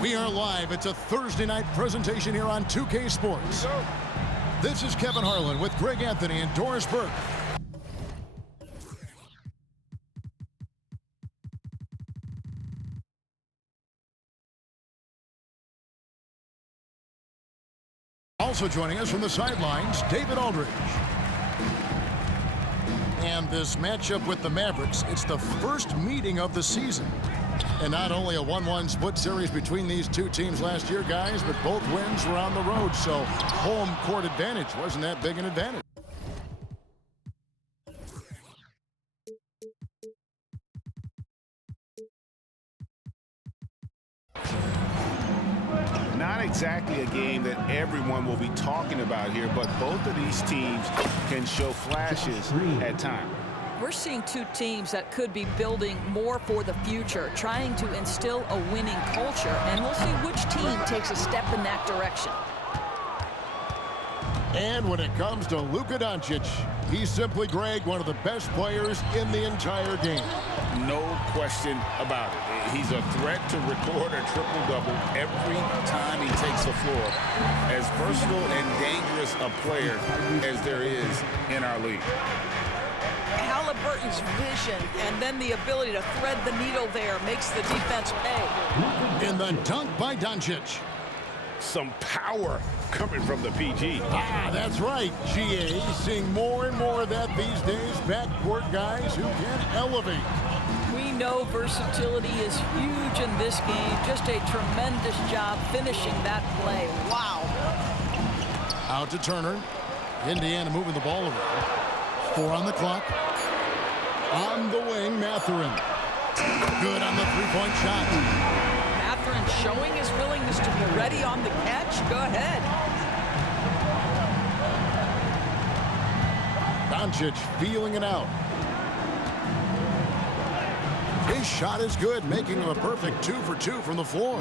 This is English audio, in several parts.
We are live. It's a Thursday night presentation here on 2K Sports. This is Kevin Harlan with Greg Anthony and Doris Burke. Also joining us from the sidelines, David Aldridge. And this matchup with the Mavericks, it's the first meeting of the season. And not only a 1-1 split series between these two teams last year, guys, but both wins were on the road, so home court advantage wasn't that big an advantage. Not exactly a game that everyone will be talking about here, but both of these teams can show flashes at times. We're seeing two teams that could be building more for the future, trying to instill a winning culture, and we'll see which team takes a step in that direction. And when it comes to Luka Doncic, he's simply, Greg, one of the best players in the entire game. No question about it. He's a threat to record a triple-double every time he takes the floor. As versatile and dangerous a player as there is in our league. Halliburton's vision and then the ability to thread the needle there makes the defense pay. In the dunk by Doncic. Some power coming from the PG. That's right, GA. Seeing more and more of that these days. Backcourt guys who can elevate. We know versatility is huge in this game. Just a tremendous job finishing that play. Wow. Out to Turner. Indiana moving the ball around. 4 on the clock. On the wing, Mathurin. Good on the three-point shot. Mathurin showing his willingness to be ready on the catch. Go ahead. Doncic feeling it out. His shot is good, making him a perfect 2 for 2 from the floor.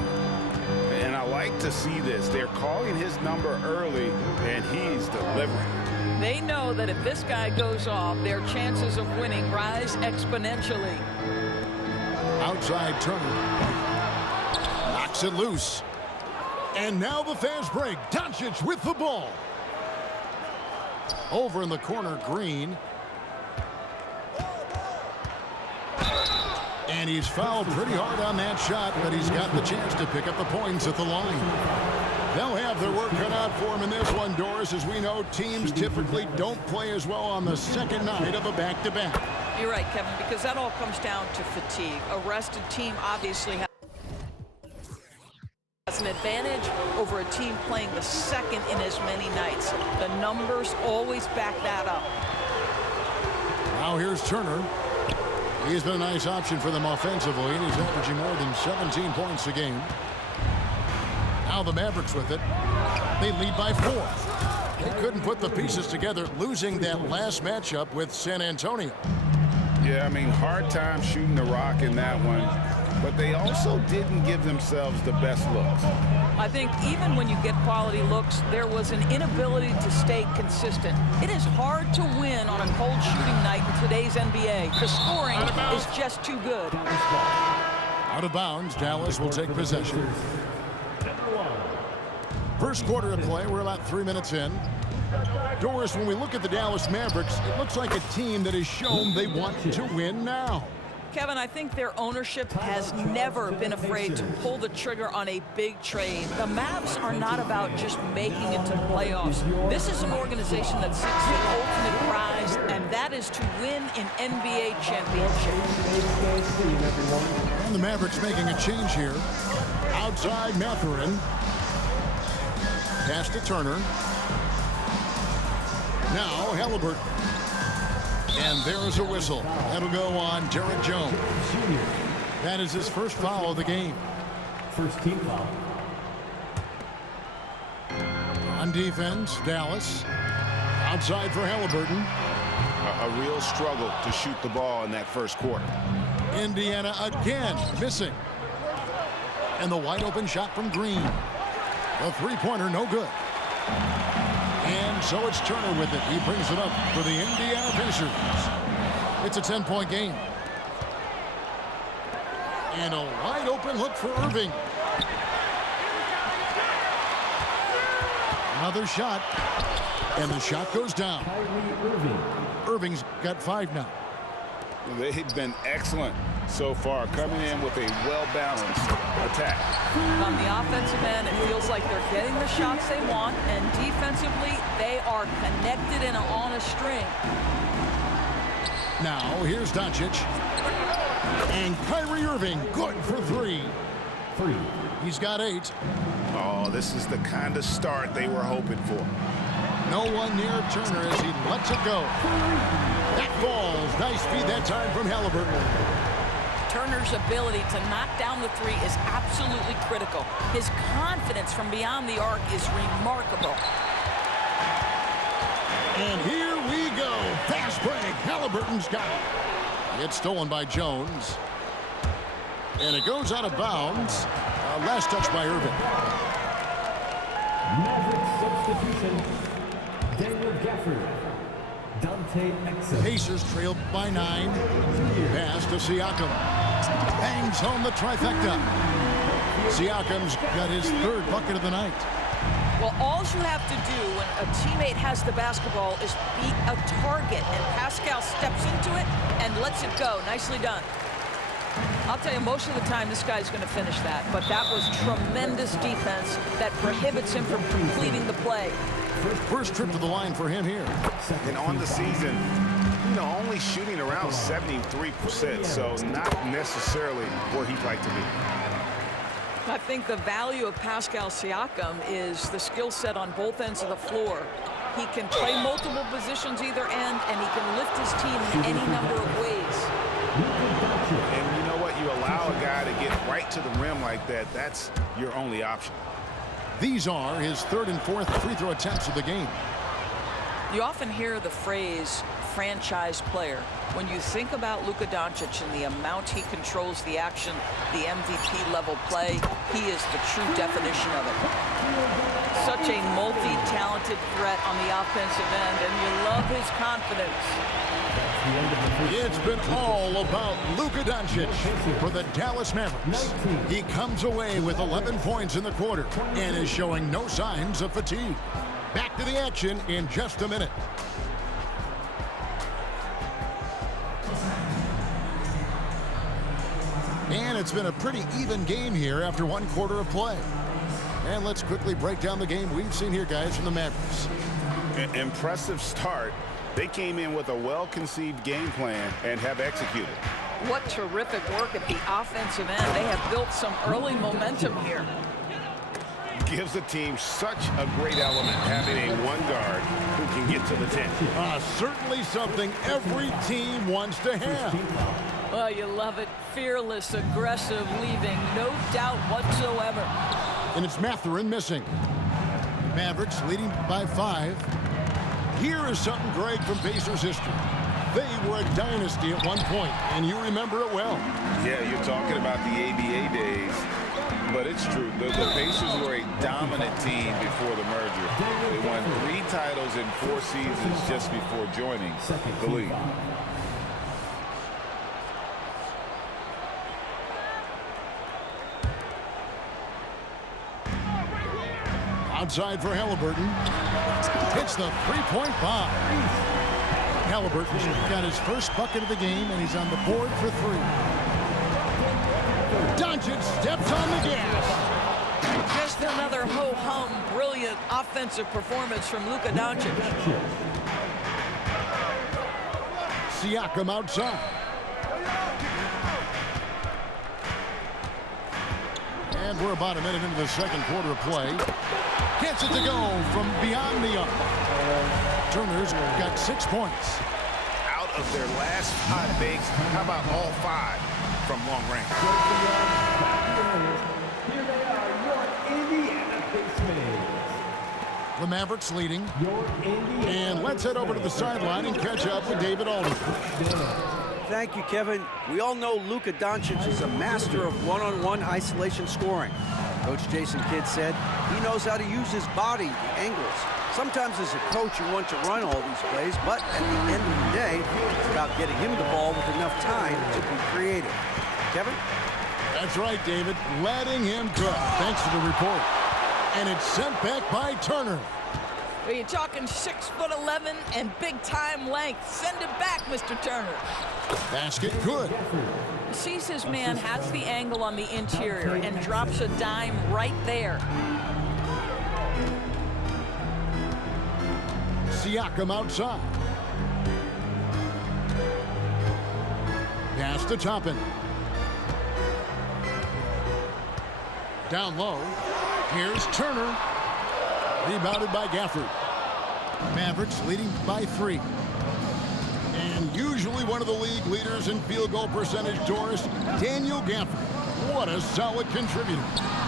And I like to see this. They're calling his number early, and he's delivering. They know that if this guy goes off, their chances of winning rise exponentially. Outside Turner. Knocks it loose. And now the fast break. Doncic with the ball. Over in the corner, Green. And he's fouled pretty hard on that shot, but he's got the chance to pick up the points at the line. They'll have their work cut out for him in this one, Doris. As we know, teams typically don't play as well on the second night of a back-to-back. You're right, Kevin, because that all comes down to fatigue. A rested team obviously has an advantage over a team playing the second in as many nights. The numbers always back that up. Now here's Turner. He's been a nice option for them offensively, and he's averaging more than 17 points a game. Now the Mavericks with it. They lead by 4. They couldn't put the pieces together, losing that last matchup with San Antonio. Yeah, I mean, hard time shooting the rock in that one, but they also didn't give themselves the best looks. I think even when you get quality looks, there was an inability to stay consistent. It is hard to win on a cold shooting night in today's NBA. The scoring is just too good. Out of bounds, Dallas will take possession. First quarter of play, we're about 3 minutes in. Doris, when we look at the Dallas Mavericks, it looks like a team that has shown they want to win now. Kevin, I think their ownership has never been afraid to pull the trigger on a big trade. The Mavs are not about just making it to playoffs. This is an organization that seeks the ultimate prize, and that is to win an NBA championship. And the Mavericks making a change here. Outside Mathurin. Pass to Turner. Now Halliburton. And there is a whistle. That'll go on Derek Jones. That is his first foul of the game. First team foul. On defense, Dallas. Outside for Halliburton. A real struggle to shoot the ball in that first quarter. Indiana again missing. And the wide open shot from Green. The three-pointer no good. And so it's Turner with it. He brings it up for the Indiana Pacers. It's a 10-point game. And a wide open look for Irving. Another shot. And the shot goes down. Irving's got 5 now. They've been excellent so far, coming in with a well-balanced attack. On the offensive end, it feels like they're getting the shots they want, and defensively, they are connected and on a string. Now, here's Doncic. And Kyrie Irving, good for 3. He's got 8. Oh, this is the kind of start they were hoping for. No one near Turner as he lets it go. That falls. Nice feed that time from Halliburton. Turner's ability to knock down the 3 is absolutely critical. His confidence from beyond the arc is remarkable. And here we go. Fast break. Halliburton's got it. It's stolen by Jones. And it goes out of bounds. Last touch by Irving. Maverick substitution. Daniel Gafford. Dante Exum. Pacers trailed by 9. Pass to Siakam. Bangs home the trifecta. Siakam's got his 3rd bucket of the night. Well, all you have to do when a teammate has the basketball is beat a target, and Pascal steps into it and lets it go. Nicely done. I'll tell you, most of the time this guy's going to finish that, but that was tremendous defense that prohibits him from completing the play. First trip to the line for him here. And on the season, only shooting around 73%, so not necessarily where he'd like to be. I think the value of Pascal Siakam is the skill set on both ends of the floor. He can play multiple positions either end, and he can lift his team in any number of ways. And you know what? You allow a guy to get right to the rim like that, that's your only option. These are his 3rd and 4th free throw attempts of the game. You often hear the phrase franchise player. When you think about Luka Doncic and the amount he controls the action, the MVP level play, he is the true definition of it. Such a multi-talented threat on the offensive end, and you love his confidence. It's been all about Luka Doncic for the Dallas Mavericks. He comes away with 11 points in the quarter and is showing no signs of fatigue. Back to the action in just a minute. And it's been a pretty even game here after 1 quarter of play. And let's quickly break down the game we've seen here, guys, from the Mavericks. An impressive start. They came in with a well-conceived game plan and have executed. What terrific work at the offensive end. They have built some early momentum here. Gives the team such a great element having a 1 guard who can get to the 10. Certainly something every team wants to have. Well, you love it. Fearless, aggressive, leaving no doubt whatsoever. And it's Mathurin missing. Mavericks leading by 5. Here is something, Greg, from Pacers history. They were a dynasty at one point, and you remember it well. Yeah, you're talking about the ABA days, but it's true. The Pacers were a dominant team before the merger. They won 3 titles in 4 seasons just before joining the league. Outside for Halliburton. Hits the 3-point bomb. Halliburton's got his first bucket of the game, and he's on the board for 3. Doncic steps on the gas. Just another ho-hum, brilliant offensive performance from Luka Doncic. Siakam outside. And we're about a minute into the 2nd quarter of play. Gets it to go from beyond the arc. Turner's got 6 points. Out of their last 5 makes, how about all 5 from long range? Here they are, your Indiana Pacers. The Mavericks leading. Your Indiana And let's head over to the sideline and catch up with David Aldridge. Thank you, Kevin. We all know Luka Doncic is a master of one-on-one isolation scoring. Coach Jason Kidd said he knows how to use his body, the angles. Sometimes as a coach you want to run all these plays, but at the end of the day, it's about getting him the ball with enough time to be creative. Kevin? That's right, David. Letting him cook. Thanks for the report. And it's sent back by Turner. Well, you're talking 6'11" and big-time length. Send it back, Mr. Turner. Basket good. Sees his man, has the angle on the interior, and drops a dime right there. Siakam outside. Pass to Toppin. Down low. Here's Turner. Rebounded by Gafford. Mavericks leading by 3. And usually one of the league leaders in field goal percentage, Doris, Daniel Gafford. What a solid contributor.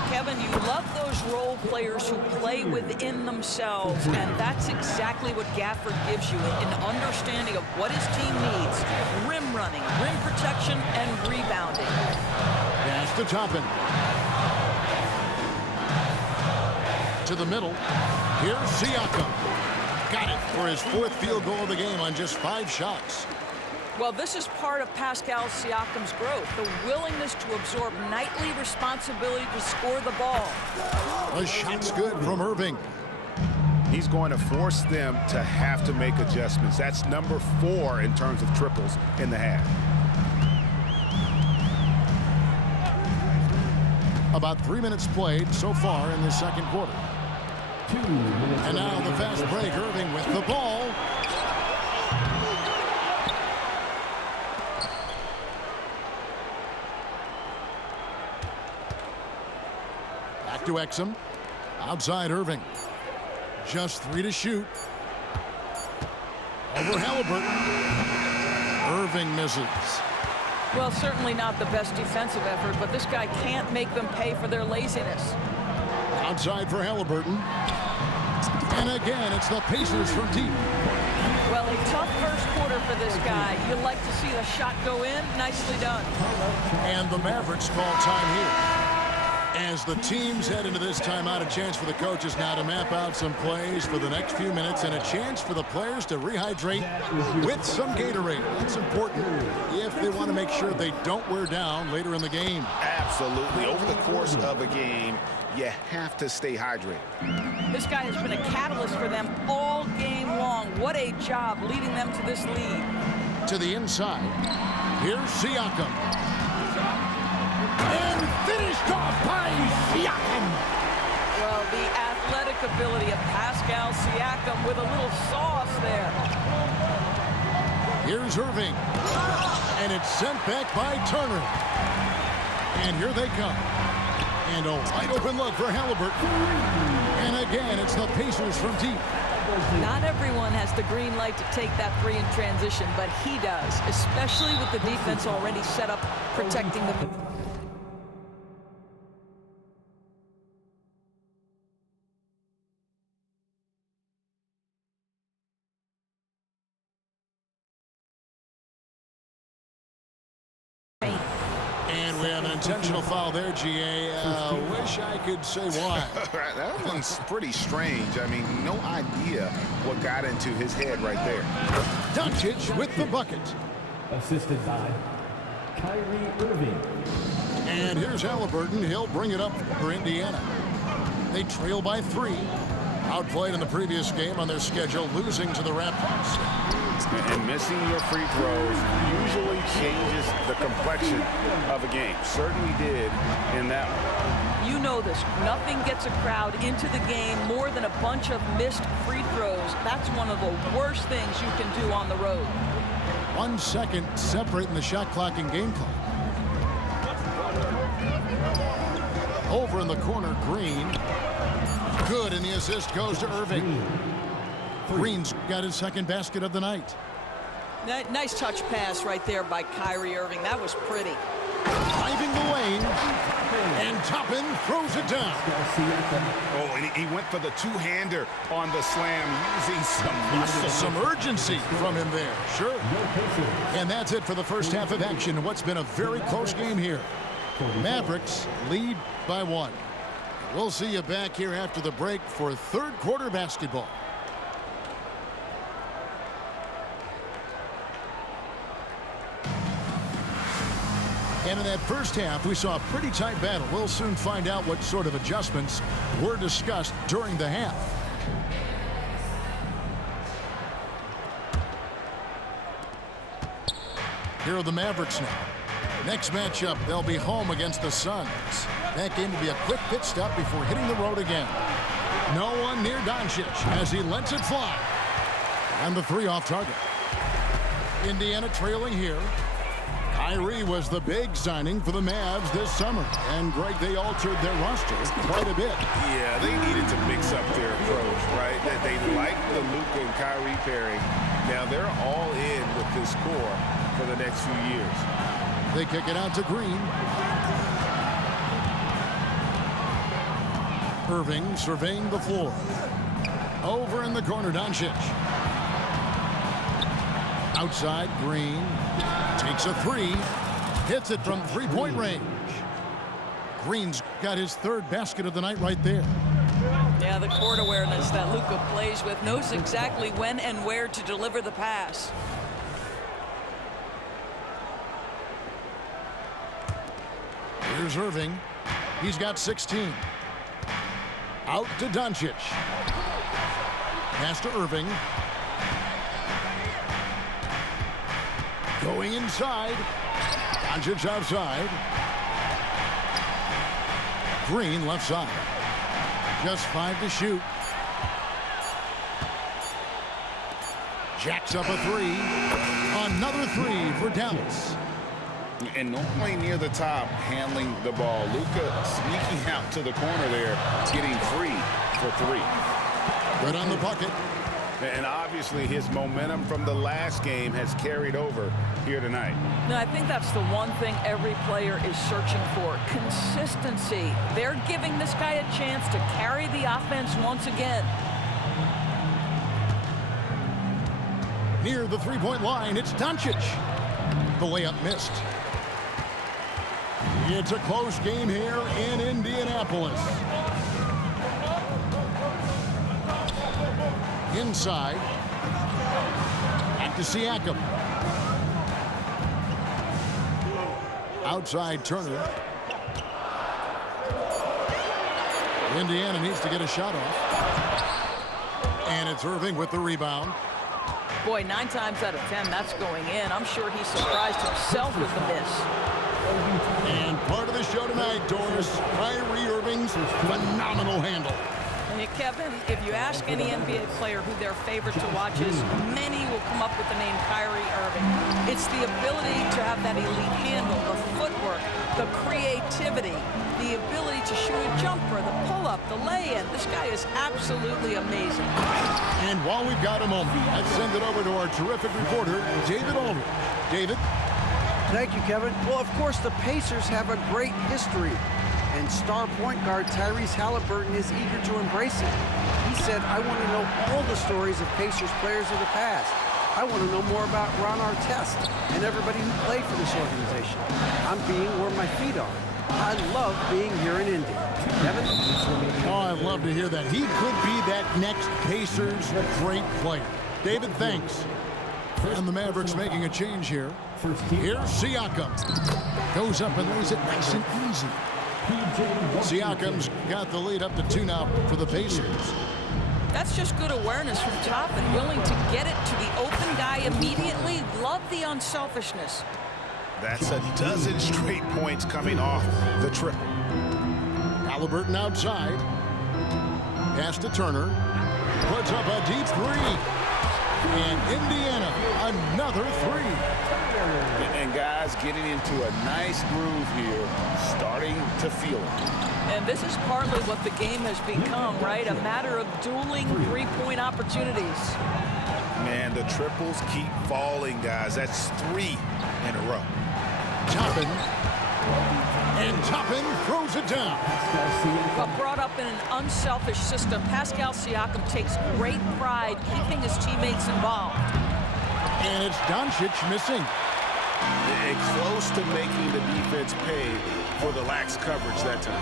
Kevin, you love those role players who play within themselves, and that's exactly what Gafford gives you, an understanding of what his team needs. Rim running, rim protection, and rebounding. Pass to Toppin. To the middle. Here's Siakam. Got it for his 4th field goal of the game on just 5 shots. Well, this is part of Pascal Siakam's growth, the willingness to absorb nightly responsibility to score the ball. The shot's good from Irving. He's going to force them to have to make adjustments. That's number 4 in terms of triples in the half. About 3 minutes played so far in the second quarter. 2 minutes. And now the fast break. Irving with the ball. Back to Exum. Outside Irving. Just 3 to shoot. Over Halliburton. Irving misses. Well, certainly not the best defensive effort, but this guy can't make them pay for their laziness. Outside for Halliburton. And again, it's the Pacers from deep. Well, a tough first quarter for this guy. You like to see the shot go in. Nicely done. And the Mavericks call time here. As the teams head into this timeout, a chance for the coaches now to map out some plays for the next few minutes and a chance for the players to rehydrate with some Gatorade. That's important if they want to make sure they don't wear down later in the game. Absolutely. Over the course of a game, you have to stay hydrated. This guy has been a catalyst for them all game long. What a job leading them to this lead. To the inside. Here's Siakam. And finished off by Siakam. Well, the athletic ability of Pascal Siakam with a little sauce there. Here's Irving. And it's sent back by Turner. And here they come. And a wide open look for Halliburton. And again, it's the Pacers from deep. Not everyone has the green light to take that 3 in transition, but he does, especially with the defense already set up protecting the... And we have an intentional foul there, GA. Wish I could say why. That one's pretty strange. I mean, no idea what got into his head right there. Doncic with the bucket. Assisted by Kyrie Irving. And here's Halliburton. He'll bring it up for Indiana. They trail by 3. Outplayed in the previous game on their schedule, losing to the Raptors. And missing your free throws usually changes the complexion of a game. Certainly did in that one. You know this. Nothing gets a crowd into the game more than a bunch of missed free throws. That's one of the worst things you can do on the road. 1 second separating the shot clock and game clock. Over in the corner, Green. Good, and the assist goes to Irving. Green's got his second basket of the night. Nice touch pass right there by Kyrie Irving. That was pretty. Driving the lane, and Toppin throws it down. Oh, and he went for the two-hander on the slam, using some muscle. Some urgency from him there, sure. And that's it for the first half of action. What's been a very close game here. Mavericks lead by 1. We'll see you back here after the break for third quarter basketball. And in that first half, we saw a pretty tight battle. We'll soon find out what sort of adjustments were discussed during the half. Here are the Mavericks now. Next matchup, they'll be home against the Suns. That game will be a quick pit stop before hitting the road again. No one near Doncic as he lets it fly. And the three off target. Indiana trailing here. Kyrie was the big signing for the Mavs this summer. And, Greg, they altered their roster quite a bit. Yeah, they needed to mix up their approach, right? They liked the Luka and Kyrie pairing. Now they're all in with this core for the next few years. They kick it out to Green. Irving surveying the floor. Over in the corner, Doncic. Outside, Green takes a three. Hits it from three-point range. Green's got his third basket of the night right there. Yeah, the court awareness that Luka plays with, knows exactly when and where to deliver the pass. Here's Irving. He's got 16. Out to Doncic. Pass to Irving. Going inside. Doncic outside. Green left side. Just 5 to shoot. Jacks up a three. Another three for Dallas. And normally near the top, handling the ball. Luka sneaking out to the corner there, getting free for three. Good on the bucket. And obviously his momentum from the last game has carried over here tonight. No, I think that's the one thing every player is searching for. Consistency. They're giving this guy a chance to carry the offense once again. Near the three-point line, it's Doncic. The layup missed. It's a close game here in Indianapolis. Inside. Back to Siakam. Outside Turner. Indiana needs to get a shot off. And it's Irving with the rebound. Boy, 9 times out of 10, that's going in. I'm sure he's surprised himself with the miss. And part of the show tonight, Doris, Kyrie Irving's phenomenal handle. And Kevin, if you ask any NBA player who their favorite to watch is, many will come up with the name Kyrie Irving. It's the ability to have that elite handle, the footwork, the creativity, the ability to shoot a jumper, the pull-up, the lay-in. This guy is absolutely amazing. And while we've got a moment, let's send it over to our terrific reporter, David Aldridge. David? Thank you, Kevin. Well, of course, the Pacers have a great history, and star point guard Tyrese Halliburton is eager to embrace it. He said, I want to know all the stories of Pacers players of the past. I want to know more about Ron Artest and everybody who played for this organization. I'm being where my feet are. I love being here in Indy. Kevin? Oh, I'd love to hear that. He could be that next Pacers great player. David, thanks. And the Mavericks making a change here. Here's Siakam. Goes up and lays it nice and easy. Siakam's got the lead up to 2 now for the Pacers. That's just good awareness from top and willing to get it to the open guy immediately. Love the unselfishness. That's a dozen straight points coming off the triple. Halliburton outside. Pass to Turner. Puts up a deep three. And Indiana, another three. And guys getting into a nice groove here, starting to feel it. And this is partly what the game has become, right? A matter of dueling three-point opportunities. Man, the triples keep falling, guys. That's 3 in a row. Toppin. And Toppin throws it down. But brought up in an unselfish system, Pascal Siakam takes great pride keeping his teammates involved. And it's Doncic missing. And close to making the defense pay for the lax coverage that time.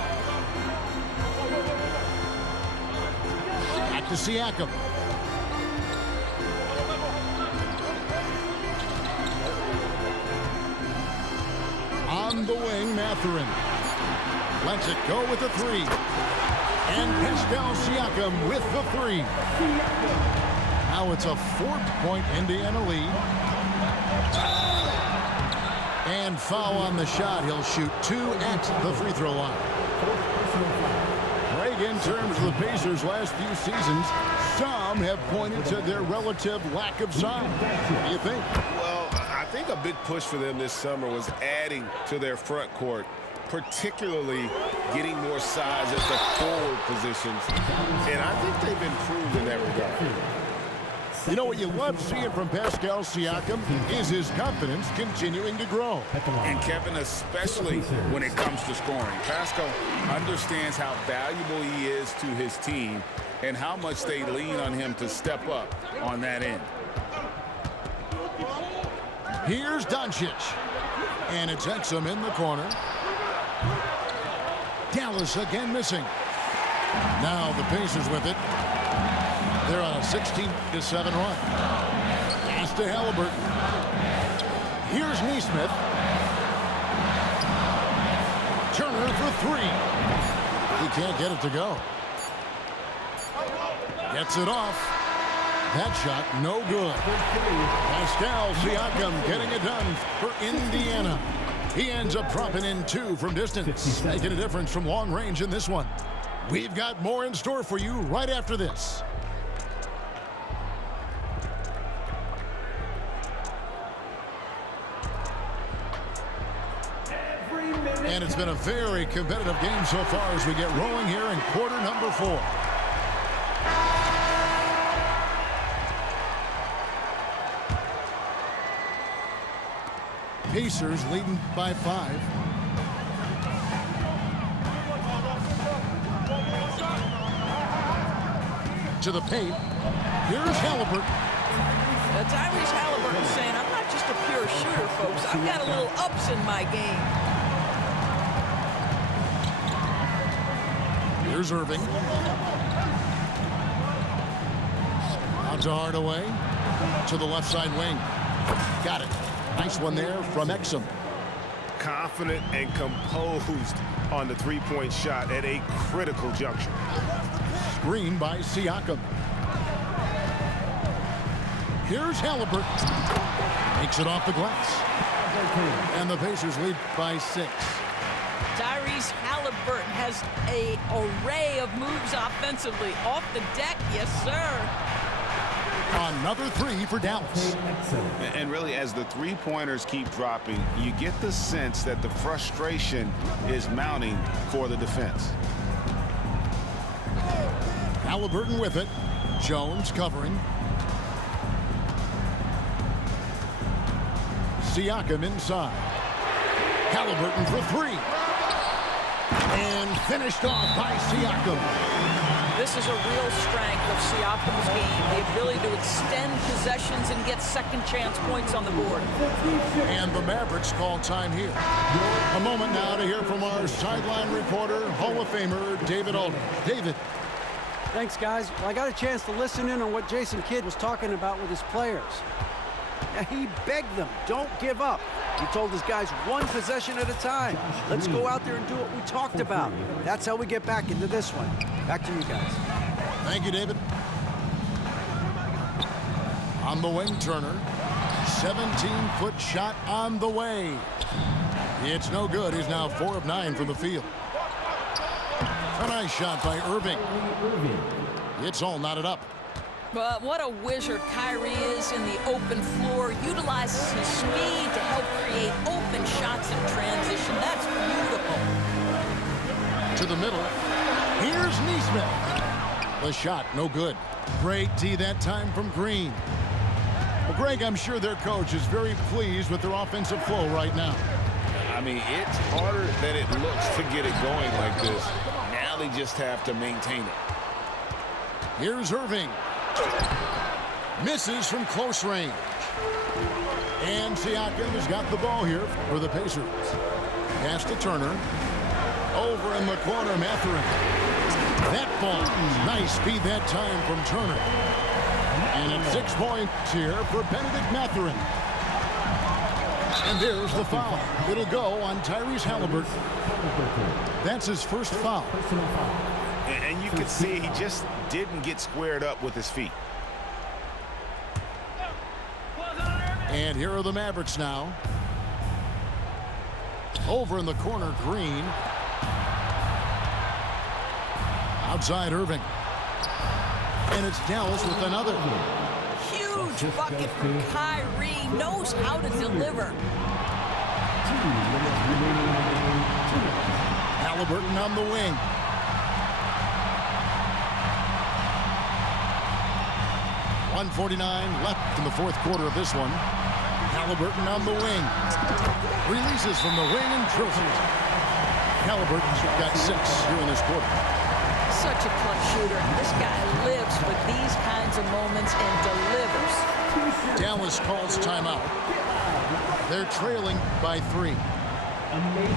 Back to Siakam. On the wing, Mathurin. Lets it go with the three. And Pascal Siakam with the three. Now it's a 4-point Indiana lead. foul on the shot. He'll shoot 2 at the free throw line. Greg, in terms of the Pacers' last few seasons, some have pointed to their relative lack of size. What do you think? Well, I think a big push for them this summer was adding to their front court, particularly getting more size at the forward positions. And I think they've improved in that regard. You know what you love seeing from Pascal Siakam is his confidence continuing to grow. And Kevin, especially when it comes to scoring. Pascal understands how valuable he is to his team and how much they lean on him to step up on that end. Here's Doncic. And it's Exum in the corner. Dallas again missing. Now the Pacers with it. They're on a 16-7 run. Pass to Halliburton. Here's Nesmith. Turner for 3. He can't get it to go. Gets it off. That shot no good. Pascal Siakam getting it done for Indiana. He ends up dropping in 2 from distance, making a difference from long range in this one. We've got more in store for you right after this. And it's been a very competitive game so far as we get rolling here in quarter number 4. Pacers leading by 5. To the paint. Here's Halliburton. Tyrese Halliburton saying, I'm not just a pure shooter, folks. I've got a little ups in my game. Here's Irving. Out to Hardaway. To the left side wing. Got it. Nice one there from Exum. Confident and composed on the three-point shot at a critical juncture. Screen by Siakam. Here's Halliburton. Makes it off the glass. And the Pacers lead by 6. Tyrese Halliburton has an array of moves offensively. Off the deck, yes, sir. Another 3 for Dallas. And really, as the three-pointers keep dropping, you get the sense that the frustration is mounting for the defense. Halliburton with it. Jones covering. Siakam inside. Halliburton for 3. And finished off by Siakam. This is a real strength of Siakam's game, the ability to extend possessions and get second chance points on the board. And the Mavericks call time here. A moment now to hear from our sideline reporter, Hall of Famer David Aldridge. David. Thanks, guys. Well, I got a chance to listen in on what Jason Kidd was talking about with his players. Now, he begged them, don't give up. He told his guys 1 possession at a time. Let's go out there and do what we talked about. That's how we get back into this one. Back to you guys. Thank you, David. On the wing, Turner. 17-foot shot on the way. It's no good. He's now 4 of 9 from the field. A nice shot by Irving. It's all knotted up. But what a wizard Kyrie is in the open floor. Utilizes his speed to help create open shots in transition. That's beautiful. To the middle. Here's Nesmith. The shot, no good. Great D that time from Green. Well, Greg, I'm sure their coach is very pleased with their offensive flow right now. I mean, it's harder than it looks to get it going like this. Now they just have to maintain it. Here's Irving. Misses from close range. And Siakam has got the ball here for the Pacers. Pass to Turner. Over in the corner, Mathurin. That ball, nice speed that time from Turner. And it's 6 points here for Benedict Mathurin. And there's the foul. It'll go on Tyrese Halliburton. That's his first foul. And you can see he just didn't get squared up with his feet. And here are the Mavericks now. Over in the corner, Green. Outside Irving. And it's Dallas with another. Huge bucket from Kyrie. Knows how to deliver. Halliburton on the wing. .149 left in the fourth quarter of this one. Halliburton on the wing. Releases from the wing and drills it. Halliburton's got 6 here in this quarter. Such a clutch shooter. This guy lives for these kinds of moments and delivers. Dallas calls timeout. They're trailing by 3.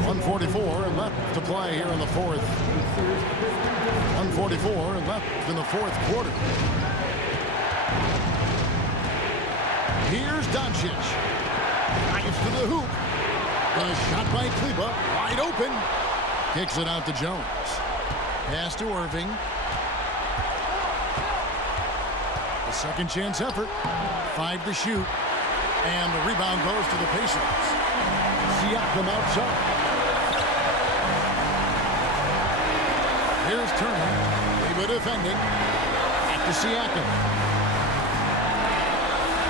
144 left to play here in the fourth. 144 left in the fourth quarter. Here's Doncic. Drives to the hoop. The shot by Kleber. Wide open. Kicks it out to Jones. Pass to Irving. A second chance effort. 5 to shoot. And the rebound goes to the Pacers. Siakam outside. Here's Turner. Kleber defending. Back to Siakam.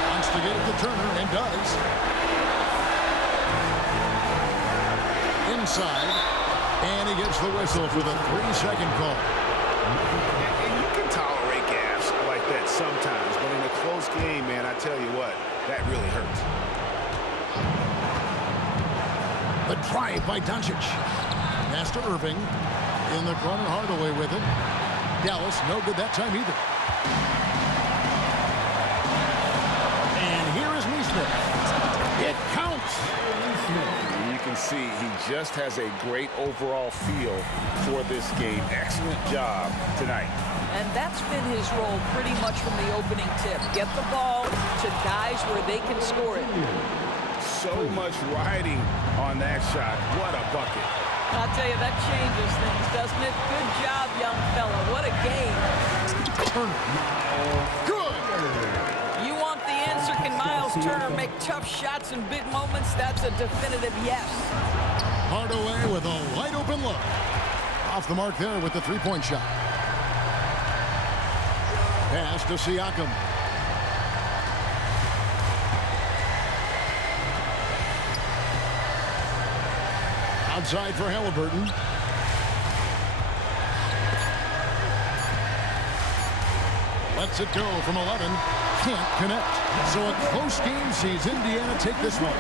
Wants to get it to Turner and does. Inside. And he gets the whistle for the 3-second call. And you can tolerate gaffes like that sometimes, but in a close game, man, I tell you what, that really hurts. The drive by Doncic. Pass to Irving. In the corner, Hardaway with it. Dallas, no good that time either. And here is Neesmith. It counts. You can see he just has a great overall feel for this game. Excellent job tonight. And that's been his role pretty much from the opening tip. Get the ball to guys where they can score it. So much riding on that shot. What a bucket. I'll tell you, that changes things, doesn't it? Good job, young fella. What a game. Turner. Good. You want the answer? Can Miles Turner make tough shots in big moments? That's a definitive yes. Hardaway with a wide open look. Off the mark there with the three-point shot. Pass to Siakam. Outside for Halliburton. Lets it go from 11. Can't connect. So a close game sees Indiana take this one.